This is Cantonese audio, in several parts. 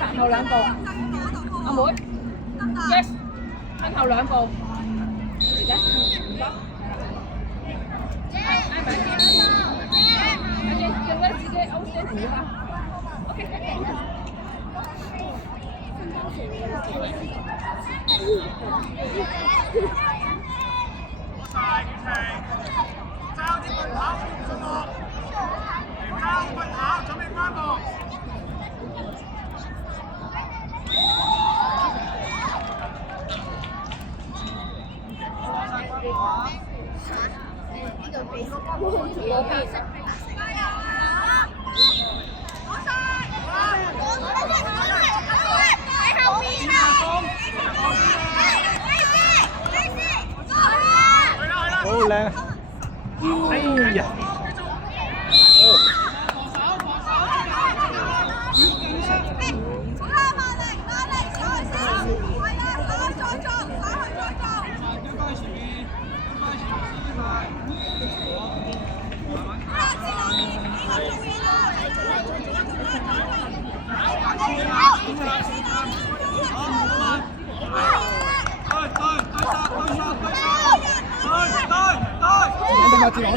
行後兩步，阿妹 ，yes， 跟後兩步，而家唔該，挨埋啲，用咗自己歐式字啦 ，OK， 晒雨停，交啲棍跑，信我，交棍跑，準備翻步。好靚！哎呀！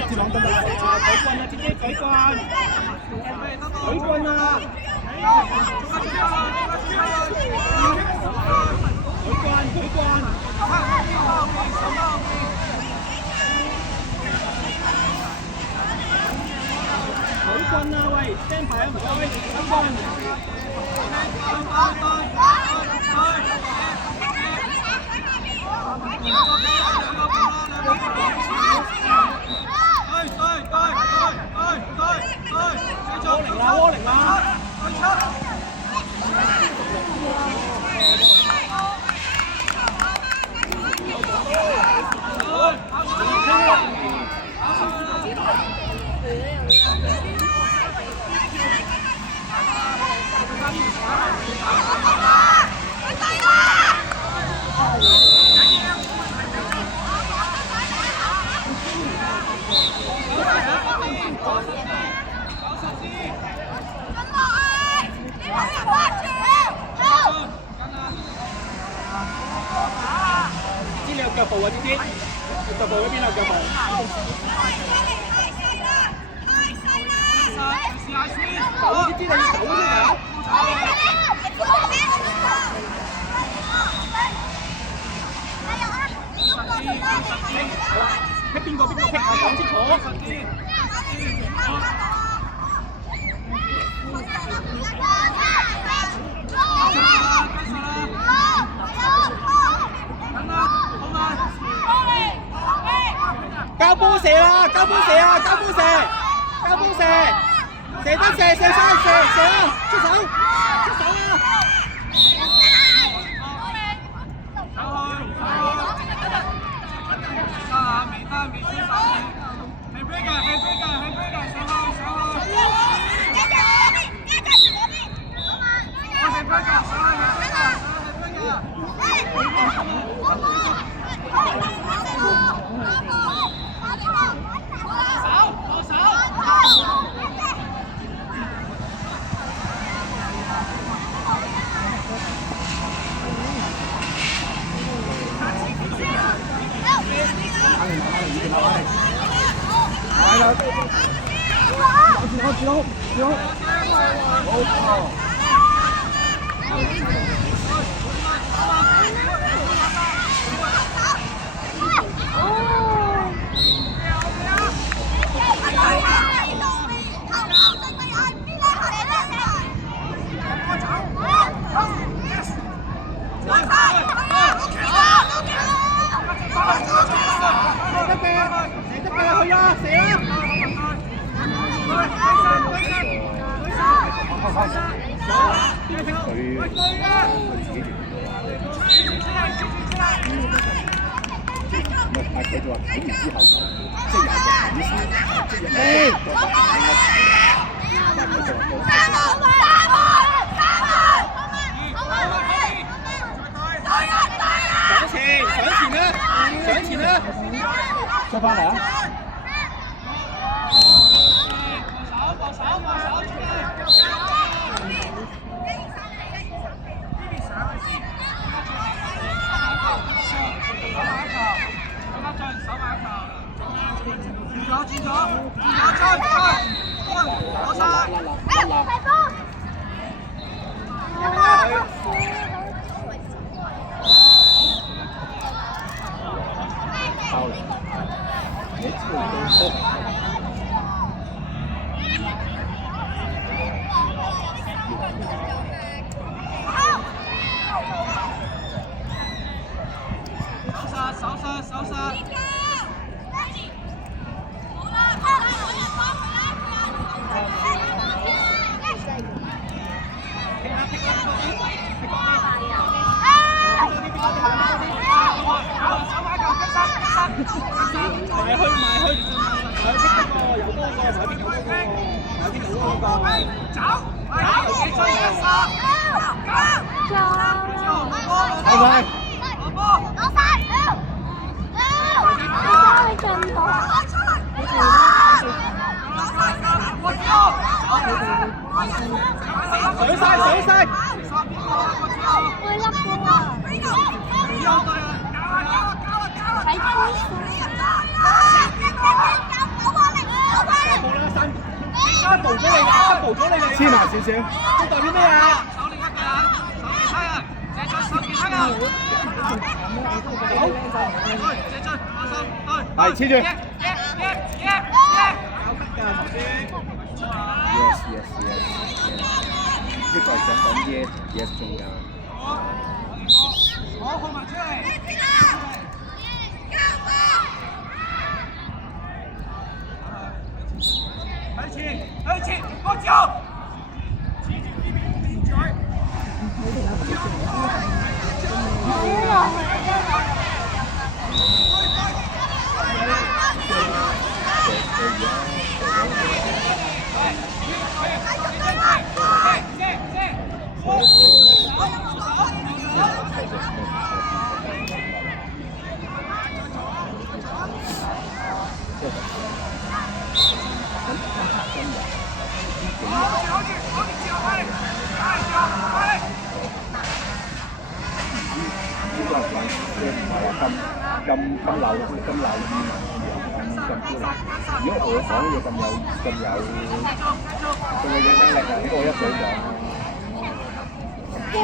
接朗得唔得？舉棍啊！姐姐舉棍！舉棍啊！舉棍！舉棍啊！喂 ，stand 牌啊！唔該，舉棍！窩零啦！知你有腳步啊，知知？你腳步嗰邊有腳步。好，知知你要走先啊！劈邊個劈啊？講清楚。交波射啦！交波射啊！交波射！交波射！射得射射晒射啊！出手！出手啊！佢就話睇完之後，即係有個顯示，即係上前啦！出翻嚟啊！黐埋少少，即代表咩啊？係黐住。呢個係想講 yes 中間。我放埋出嚟。向前，我走。咁不流意咁孤立。如果我講嘢咁有影響力啊，應該我一早講。哇！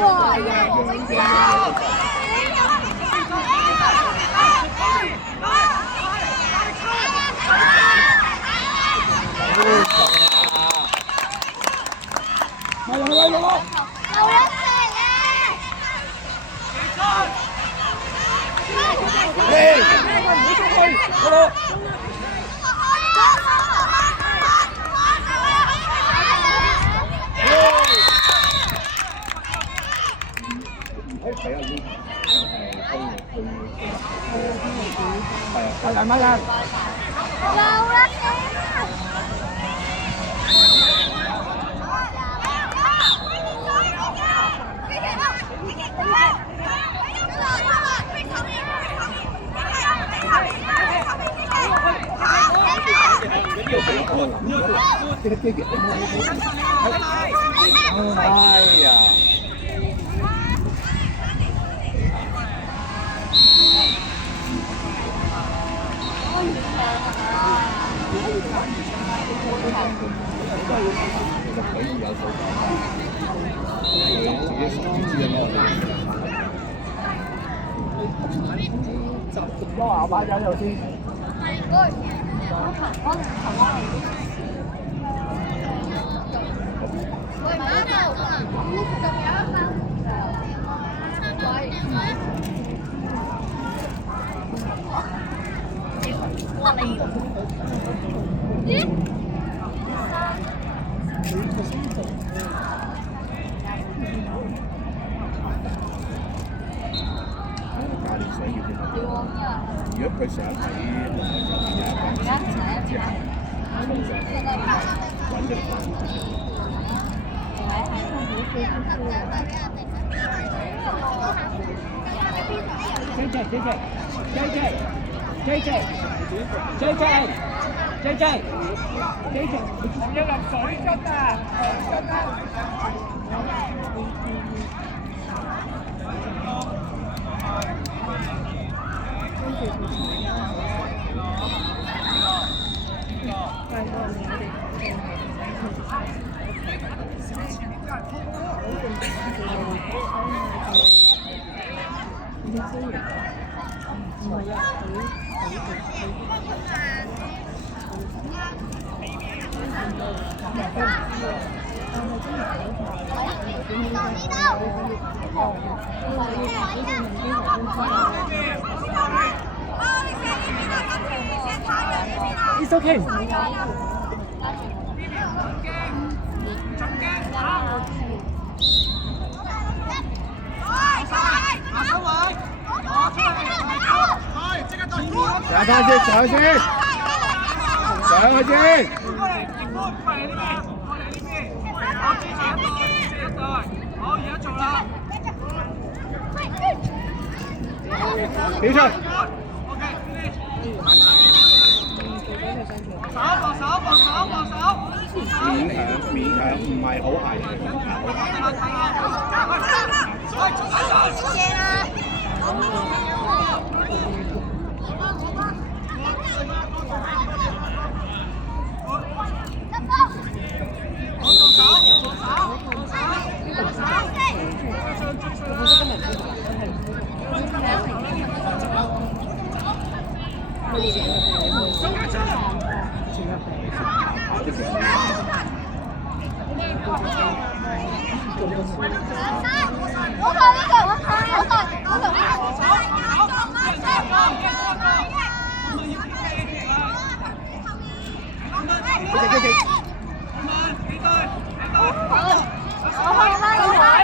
哎呀！幫我擺喺度先。如果佢想喺之後，通常揾嘅飯。JJ。JJ，要淋水樽啊！It's okay。上翻先，上去先，上去先。過嚟呢邊，過嚟呢邊。我支持一隊，支持一隊。好，而家做啦。表出。OK，防守。勉強，唔係好捱嘅。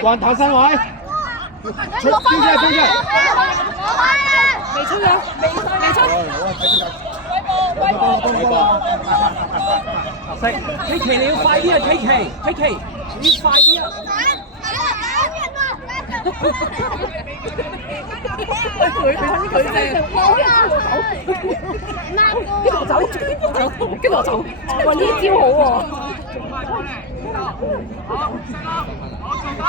關頭身位，出邊出。未出嘅，未出。好啊，睇出㗎。K K 你要快啲啊 ！K K 你要快啲啊！佢跟住我走，哇呢招好喎！好，識啦，我做得，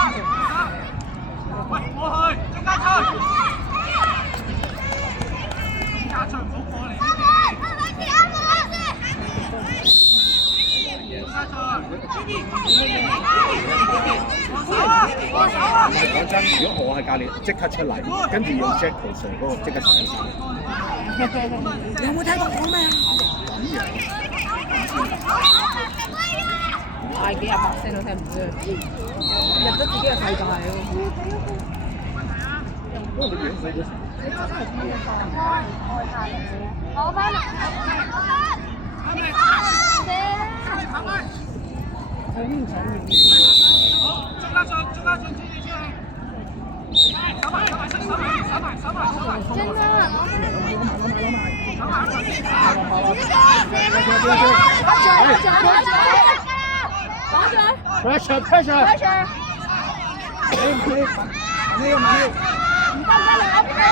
喂，過去，即刻出，即刻出，唔好過嚟呢邊。唔係講真，如果我係教練，即刻出嚟，跟住用 Jackal 上嗰個即刻上手。有冇睇過我咩？嗌幾廿把聲都聽唔出，入咗自己嘅世界咯。不過你樣細咗。我翻嚟。佢唔想要。好，捉得進，支持出去。手埋。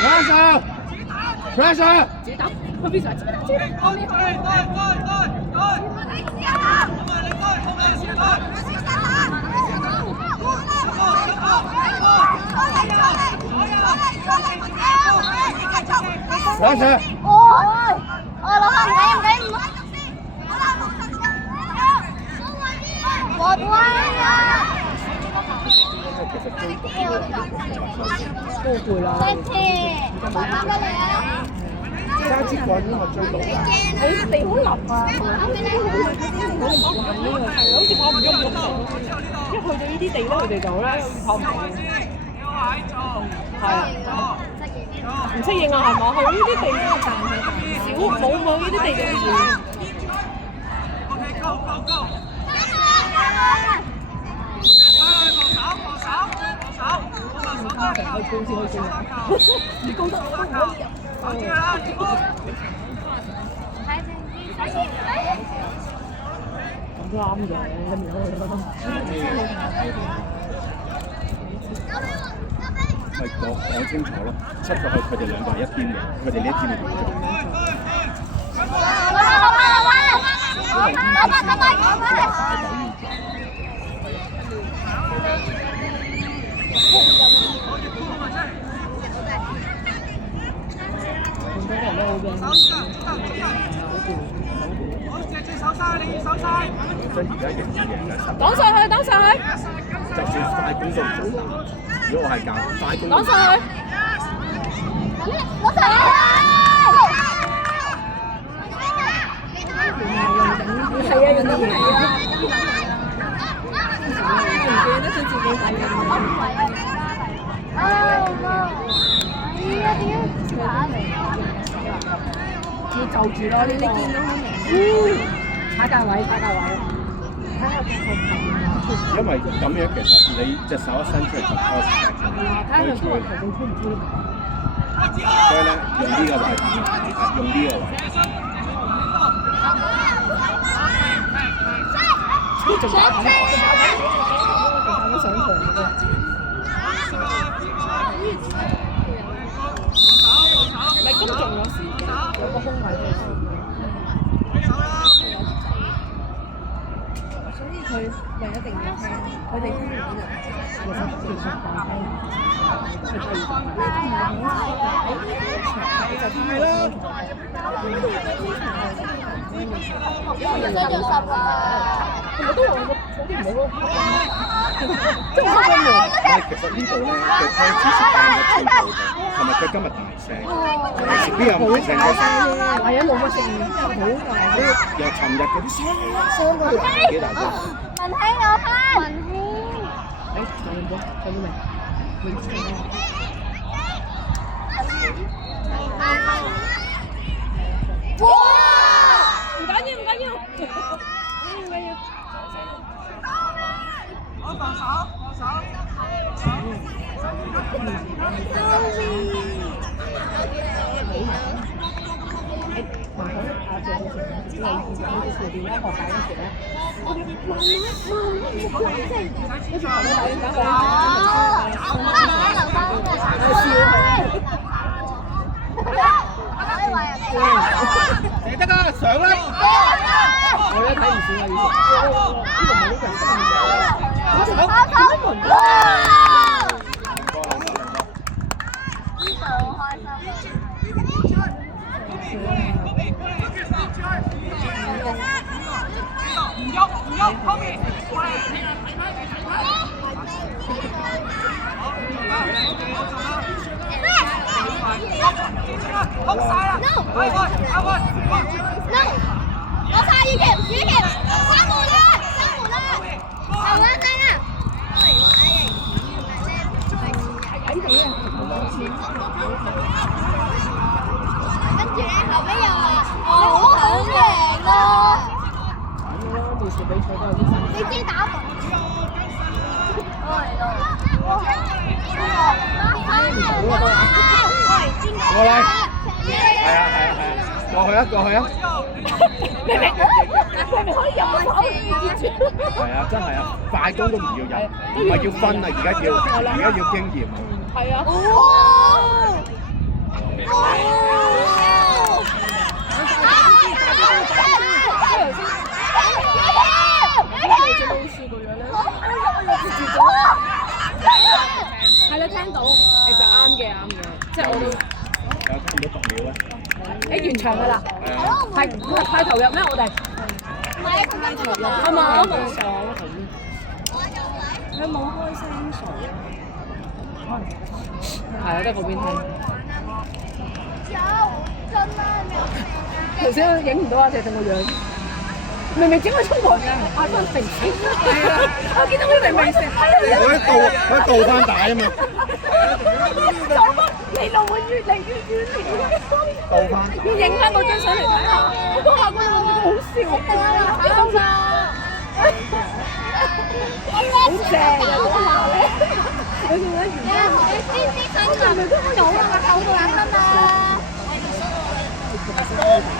真啊！Pressure。Pressure。自己打，佢邊上？Pressure。我攞下唔緊，我乖啊！都攰啦。揸支棍咁我追到㗎。佢地好腍啊！好似我唔喐咁成。一去到呢啲地咧，佢哋就咧學唔到。係。唔適應啊，係嘛？去呢啲地少冇呢啲地嘅事。你高得我都可以入。咁啱嘅，咁咪講清楚咯，出咗去佢哋兩個係一邊嘅，佢哋呢一邊嚟做。擋上去，擋上去，就算快攻都唔好打。如果我係教快攻，擋上去。攞上去！係啊，用得好係啊。唔記得咗自己睇緊。要就住咯，你見到好明。踩價位，踩價位。因為咁樣其實你隻手一伸出嚟就開始睇下佢嗰個球仲推唔推？所以咧用呢個位，用呢個位。仲打緊上場嘅。咪咁仲有時間，有個空位嘅時間。所以佢咪一定要聽，佢哋聽完就其實講聽。係咯。我都話我啲唔好咯，即係我個門。其實呢度咧，佢聽之前講嘅進步，同埋佢今日大聲，邊有冇聲嘅？係啊，冇乜聲，好大。由尋日嗰啲聲嗰度幾大聲？文興我翻。文興。誒，上咗，上咗未？未上啊！哇！唔緊要，唔緊要，唔緊要。好放手，放手。你得㗎，上啦！我咧睇唔少啊，以前。呢個唔係呢個人。包手。唔喐，唔喐，後面。好晒啦！喂，我差一條，三門啦，係啦，跟住咧後尾又話我好贏啊！電視比賽都有啲新。你知打防？過嚟。係啊，過去啊！明明可以入手截住。係啊，真係啊，快攻都唔要入，唔係要分啊，而家要經驗。係啊。係啦，聽到，其實啱嘅，即係我都。有差唔多10秒咧。誒完場㗎啦，太投入咩？我哋係嘛？佢冇開聲水，係啊，得嗰邊聽。頭先影唔到阿謝勝個樣，明明整個衝過阿芬成死，我見到佢明成，我一倒翻帶啊嘛。你路會越嚟越遠，倒翻。要影翻嗰張相嚟睇下，我嗰下嗰個好笑。